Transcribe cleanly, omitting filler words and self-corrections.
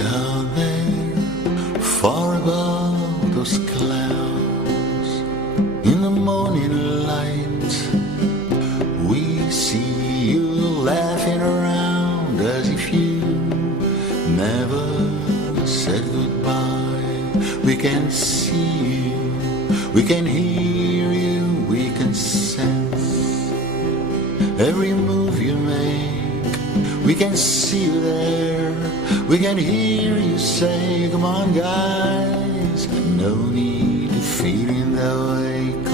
out there, far above those clouds, in the morning light, we see you laughing around as if you never said goodbye. We can see you, we can hear you, we can sense every move you make. We can see you there, we can hear you say, come on guys, no need to feel in that way.